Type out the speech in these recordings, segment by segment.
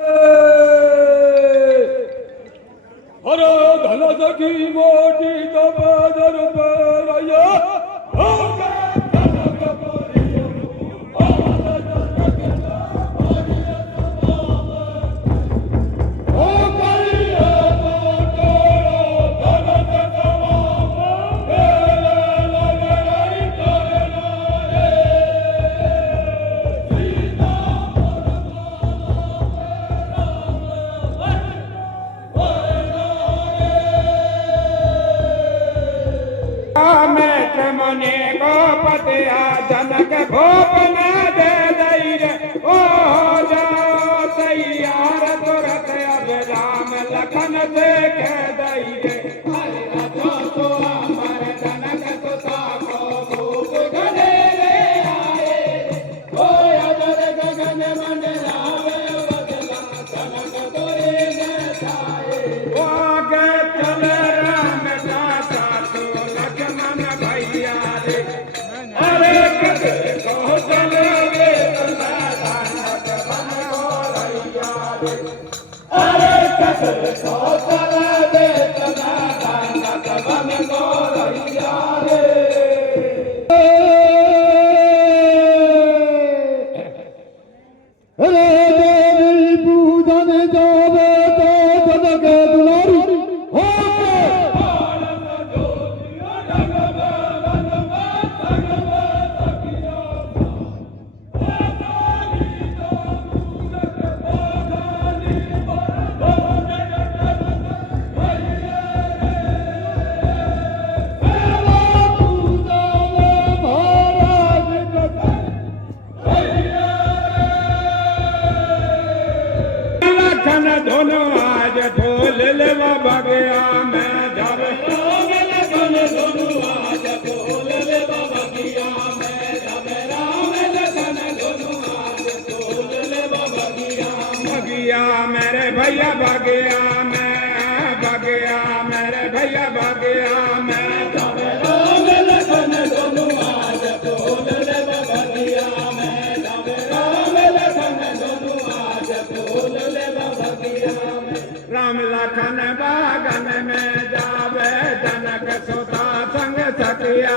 अरे धन सखी मोटी तो बादर पर आया मने को पतिया जनक भोप न दे दई रे ओ जाओ तैयार तुरंत अब राम लखन से कह दई रे हरे रथो तो अमर जनक सुता को भूप गले ले आए ओ अजर गगन मन रावे बदला जनक तोरे न छाए ओ आगे चले राम दाता तो लक्ष्मण भैया रे अरे कदे को चले वे तना दानत बन गोरैया रे अरे कदे को चले वे तना दानत बन गोरैया रे अरे देवी पूजन जावे तो जनक दुलारी हो लखन दोनों आज बोल लेवा बगया मैं जब लखन दोनों आज बोल लेवा बगया मैं जब राम लखन दोनों आज बोल लेवा बगया बगया मेरे भैया बगया मैं बगया मेरे भैया बगया मैं जब राम लखन दोनों आज बोल लेवा बगया मैं जब राम लखन दोनों आज बोल लेवा बगया राम लखन बागन में जावे जनक सुता संग सखिया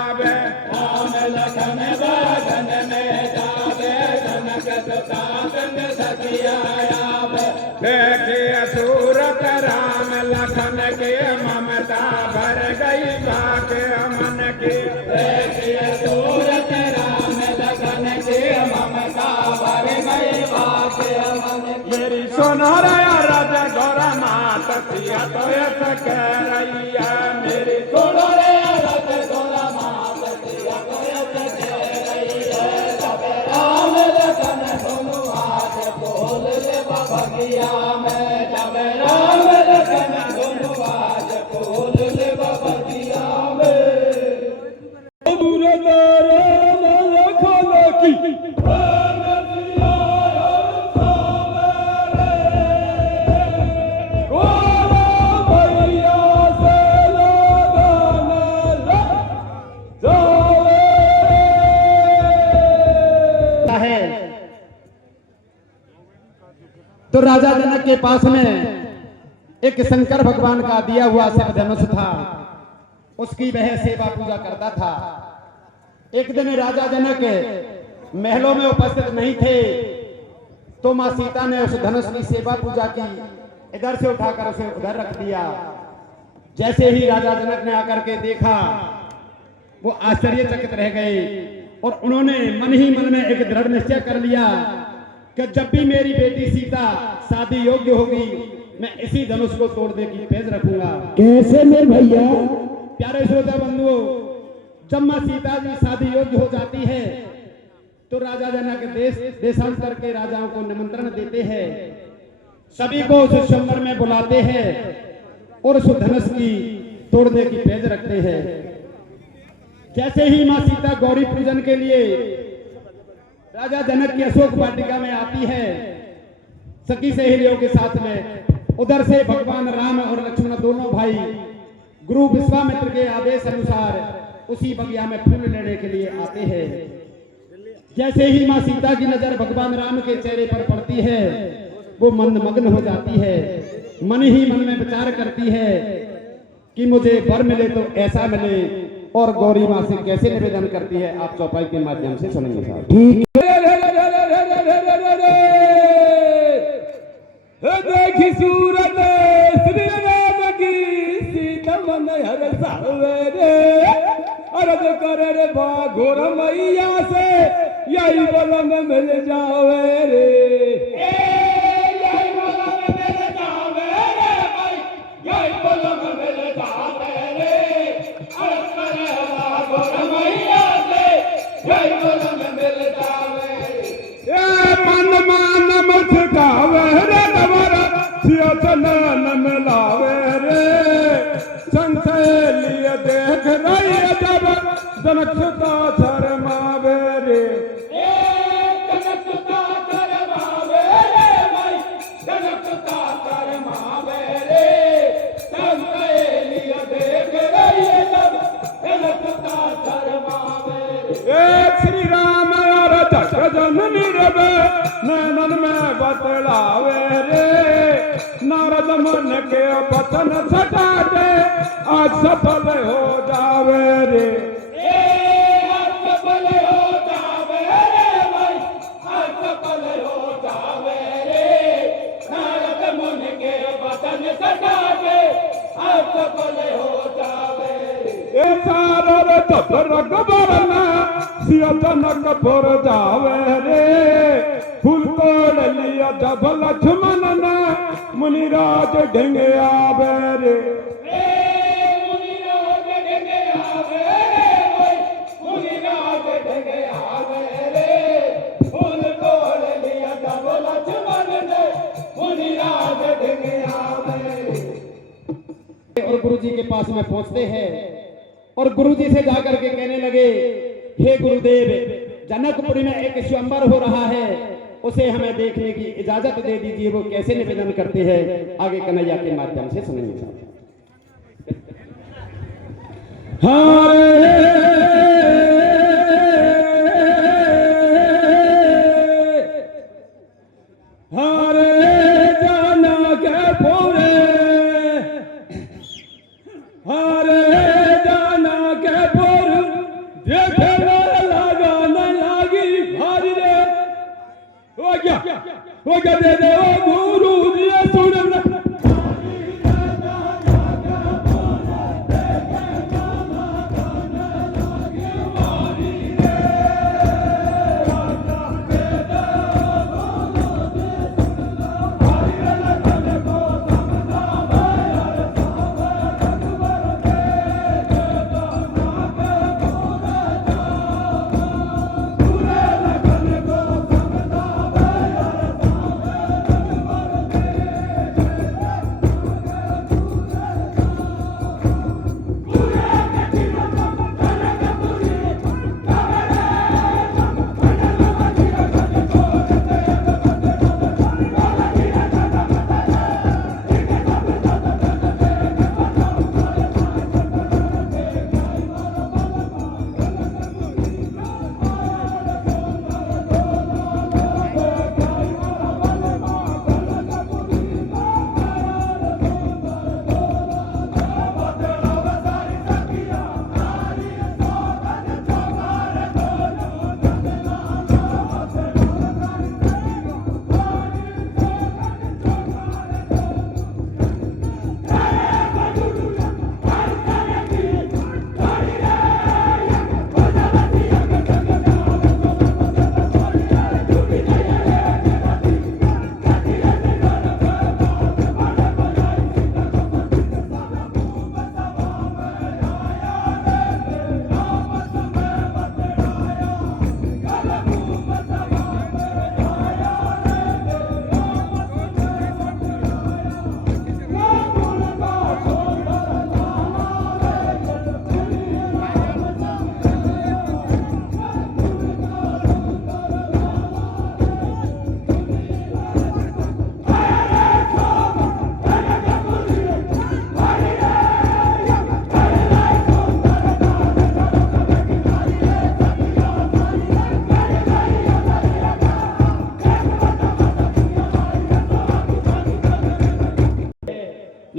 आवे राम लखन बागन में जावे जनक सुता संग सखिया आवे देखिए सूरत राम लखन के ममता भर गई बाक मन की देखिए सूरत राम लखन के ममता भर गई बाक मन की मेरी सोनारा राजा गौरा मात सिया तो ऐसा कह रही है मेरी सोनारा राजा गौरा मात सिया तो ऐसा कह रही है जब राम लखन दोनों आज बोल ले बगिया में जब राम लखन दोनों आज बोल ले बगिया में तो राजा जनक के पास में एक शंकर भगवान का दिया हुआ शिव धनुष था, उसकी वह सेवा पूजा करता था। एक दिन राजा जनक महलों में उपस्थित नहीं थे तो मां सीता ने उस धनुष की सेवा पूजा की, इधर से उठाकर उसे उधर रख दिया। जैसे ही राजा जनक ने आकर के देखा वो आश्चर्यचकित रह गए और उन्होंने मन ही मन में एक दृढ़ निश्चय कर लिया कि जब भी मेरी बेटी सीता शादी योग्य होगी मैं इसी धनुष को तोड़ दे की पेज रखूंगा। कैसे मेरे भैया? प्यारे श्रोता बंधुओं, जब मां सीता जी शादी योग्य हो जाती है तो राजा जनक देशांतर के राजाओं को निमंत्रण देते हैं, सभी को उस स्वयंवर में बुलाते हैं और उस धनुष की तोड़ने की पेज रखते हैं। जैसे ही मां सीता गौरी पूजन के लिए राजा जनक की अशोक वाटिका में आती है सखी सहेलियों के साथ में, उधर से भगवान राम और लक्ष्मण दोनों भाई गुरु विश्वामित्र के आदेश अनुसार उसी बगिया में फूल लेने के लिए आते हैं। जैसे ही मां सीता की नजर भगवान राम के चेहरे पर पड़ती है वो मंदमग्न हो जाती है, मन ही मन में विचार करती है कि मुझे वर मिले तो ऐसा मिले, और गौरी माँ से कैसे निवेदन करती है आप चौपाई के माध्यम से सुनेंगे साहब। ठीक देखी सूरत श्री राम की सीता मन हर सावे अर्ज करे रे बाघोर मैया से यही बलम मिल जावे रे, यही बलम मिल जावे रे भाई, यही बलम मिल जावे रे, अर्ज करे बाघोर मैया से यही बलम मिल जावे रे। मन मान मुस्कावे रे नवरा सियोचन मिलावे रे, संशय लिए देख रही जब जनक सुता शर्मावे रे, जनक सुता शर्मावे रे भाई, जनक सुता शर्मावे रे, संशय लिए देख रही जब जनक सुता शर्मावे रे। श्री राम और जग जननी रवे नैनन में बतलावे रे, नारद मन के बचन सटा दे आज सफल हो जावे रे, आज सफल हो जावे रे भाई, आज सफल हो जावे रे, नारद मुनि के वचन सटा दे आज सफल हो जावे रे। ए सारर तब रगबरना सियतनक पुर जावे रे, फूल तोड़ लिया जब लक्ष्मण ने मुनिराज ढंगे आवे रे, मुनिराज ढंगे आवे रे भाई, मुनिराज ढंगे आवे रे, फूल तोड़ लिया जब लक्ष्मण ने मुनिराज ढंगे आवे रे। और गुरुजी के पास में पहुंचते हैं और गुरुजी से जाकर के कहने लगे, हे गुरुदेव, जनकपुरी में एक स्वयंवर हो रहा है, उसे हमें देखने की इजाजत दे दीजिए। वो कैसे निवेदन करते हैं आगे कन्हैया के माध्यम से सुनेंगे। हरे जाना के पूरे, हरे जाना के पूरे, देखे लगा न लागी भारी रे, हो गया दे दे ओ गुरु जी सुन ले।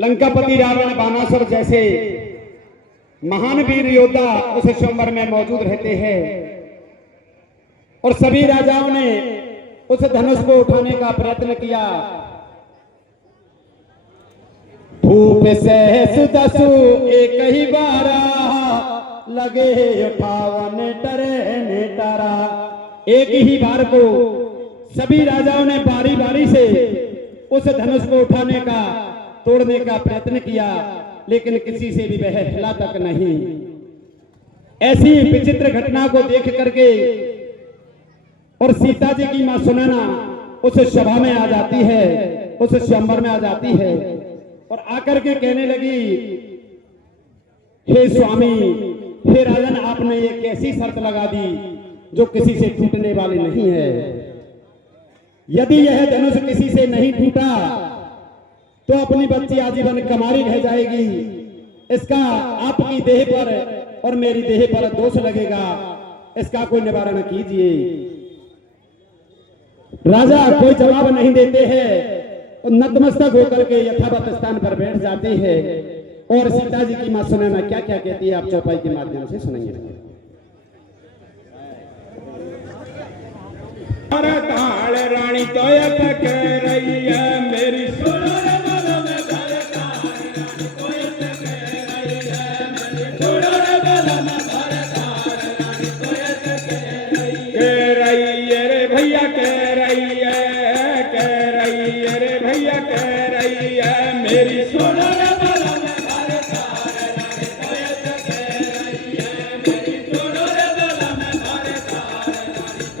लंकापति रावण बानासुर जैसे महान वीर योद्धा उस स्वयंवर में मौजूद रहते हैं और सभी राजाओं ने उस धनुष को उठाने का प्रयत्न किया। भूप से सुदसु एक ही बारा लगे उठावन टरे तारा। एक ही बार को सभी राजाओं ने बारी बारी से उस धनुष को उठाने का तोड़ने का प्रयत्न किया, लेकिन किसी से भी वह हिला तक नहीं। ऐसी विचित्र घटना को देख करके और सीता जी की मां सुनैना उस सभा में आ जाती है, उस स्वयंवर में आ जाती है और आकर के कहने लगी, हे स्वामी, हे राजन, आपने ये कैसी शर्त लगा दी जो किसी से टूटने वाली नहीं है। यदि यह धनुष किसी से नहीं टूटा तो अपनी बच्ची आजीवन कमारी रह जाएगी। इसका आपकी देह पर और मेरी देह पर दोष लगेगा, इसका कोई निवारण कीजिए। राजा कोई जवाब नहीं देते हैं और नतमस्तक होकर के यथावत स्थान पर बैठ जाते हैं। और सीता जी की मां सुनैना क्या क्या कहती है, आप चौपाई के माध्यम से सुनेंगे। ताल रानी तो कह रही है मेरी सुनो रे बोलो में भरताल रानी तो कह रही है मेरी सुनो रे बोलो में भरताल रानी तो कह रही है रे भैया, कह रही है रे भैया, कह रही है मेरी सुनो रे बोलो में भरताल रानी तो कह रही है मेरी सुनो रे बोलो में भरताल रानी तो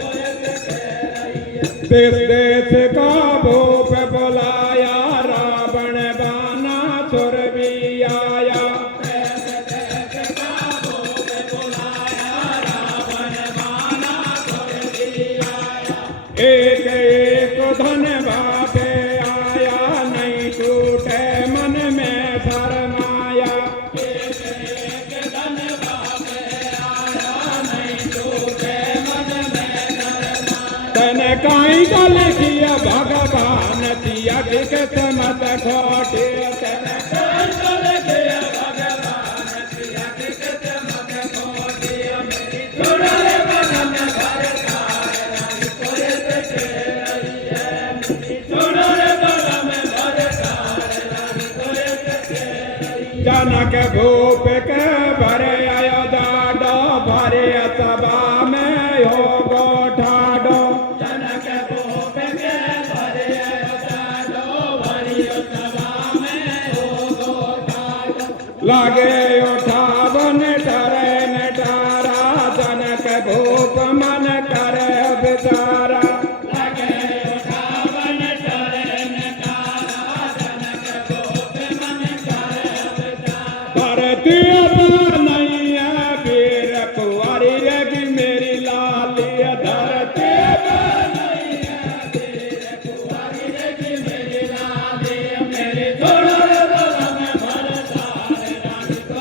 देश देश का भूप बुलाया, रावण बानासुर भी आया। देश देश का भूप बुलाया, रावण बानासुर भी आया। एक एक धन बापे आया, नहीं टूटे मन में शरमाया। एक एक धन बापे आया, नहीं टूटे मन में शरमाया। तन काई गल किया भगवान किया किस्मत खोटी। तन काई गल किया भगवान किया किस्मत खोटी। मेरी सुनो रे बोलो में भरताल रानी तो कह रही है मेरी सुनो रे बोलो में भरताल रानी तो कह रही है। जनक भूप के भरे आयो डाडो, भरे सभा में हो गोठाडो। लागे उठावन डरे न डारा, जनक भूप मन करे बेचारा। लागे उठावन डरे न डारा, जनक भूप मन करे बेचारा। भारतीय नहीं है वीर कुंवारी रगी मेरी लाली। धरती नहीं है वीर कुंवारी रगी मेरी लाली। मेरी थोड़ा रे बोलो में भरताल रानी तो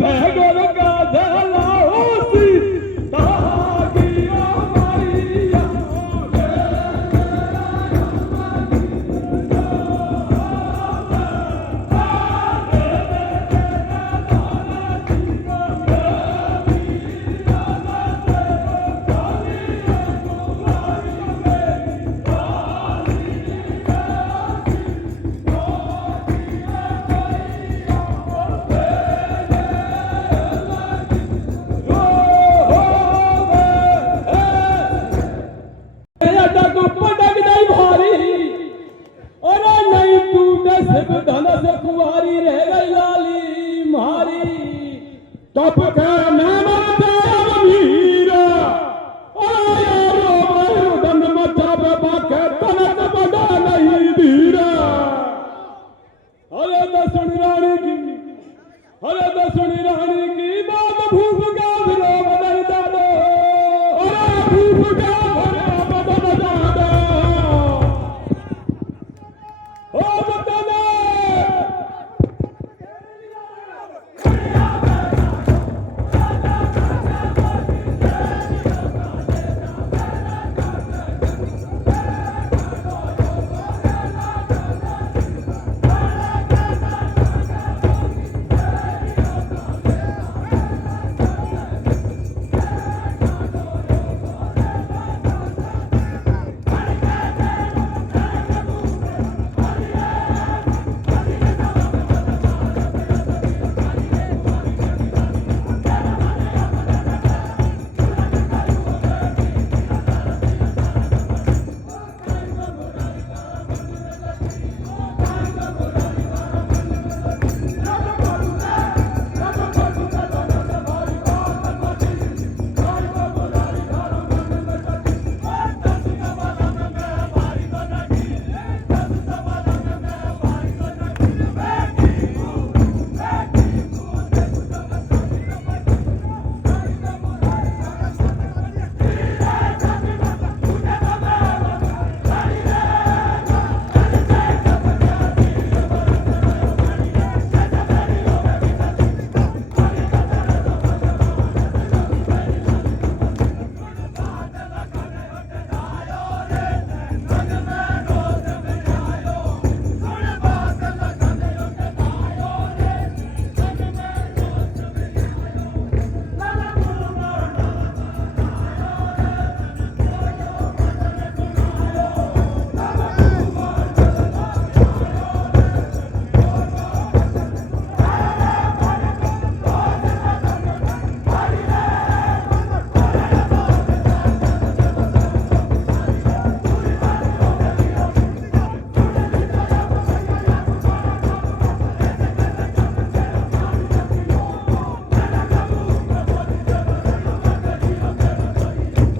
मैं गोल का जलाऊसी तागिया मारिया कुआरी रह गई लाली मारी तप कर मीरा दन मचा बाके तनक बड़ा नहीं धीरा अरे दसुन रानी की बात भूख का फिरो बदल दादो अरे भूख का फिरो बदल दादो ओ बदल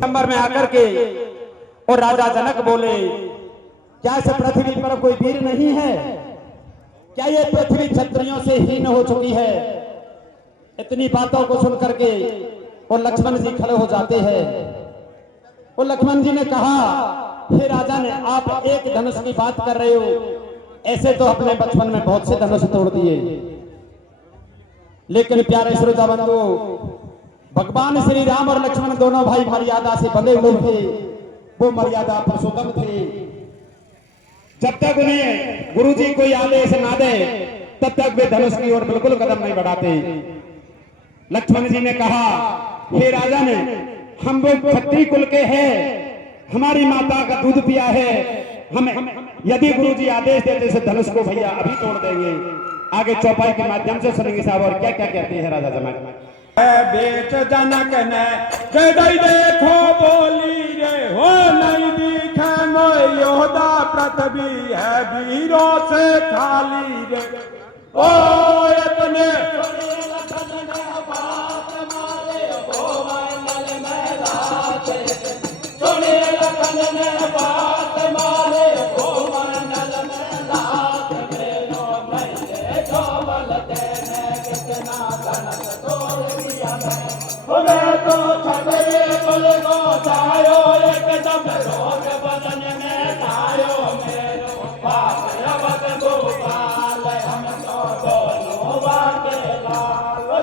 नंबर में आकर के और राजा जनक बोले, क्या इस पृथ्वी पर कोई वीर नहीं है? क्या ये पृथ्वी क्षत्रियों से हीन हो चुकी है? इतनी बातों को सुनकर के और लक्ष्मण जी खड़े हो जाते हैं। और लक्ष्मण जी ने कहा, हे राजा ने आप एक धनुष की बात कर रहे हो, ऐसे तो अपने बचपन में बहुत से धनुष तोड़ दिए, लेकिन प्यारे श्रोता बंधु, भगवान श्री राम और लक्ष्मण दोनों भाई मर्यादा से बंधे हुए थे। वो मर्यादा पुरुषोत्तम थे। जब तक उन्हें गुरुजी कोई आदेश ना दे तब तक वे धनुष की ओर बिल्कुल कदम नहीं बढ़ाते। लक्ष्मण जी ने कहा, हे राजा ने, हम वो क्षत्रिय कुल के हैं, हमारी माता का दूध पिया है, हमें यदि गुरुजी आदेश देते से धनुष को भैया अभी तोड़ देंगे। आगे चौपाई के माध्यम से सुनेंगे साहब और क्या क्या कहते हैं राजा जनक। बेच जनक ने देखो बोली रे हो नहीं दिखे मोय योदा पृथ्वी है वीरों से खाली रे ओ इतने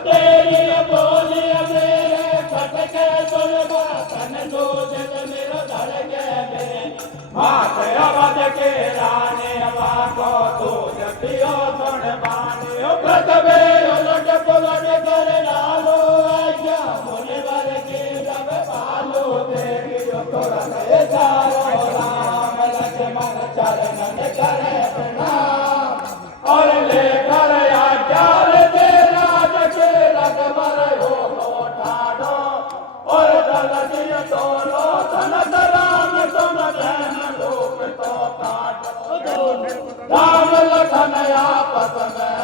दे राज के राने वाको दूध पियो सुन बानी प्रथमे उलट पुलट कर लालो आज्ञा मुनिवर की जब पालो देखियो तुरंत चारो राम लक्ष्मण चरणन करे प्रणाम और लेकर आज्ञा दे राज के रघुवर हो ठाडो और दलजी दोनों धन राम तुम धन लोक तो काटो राम लखन आपस में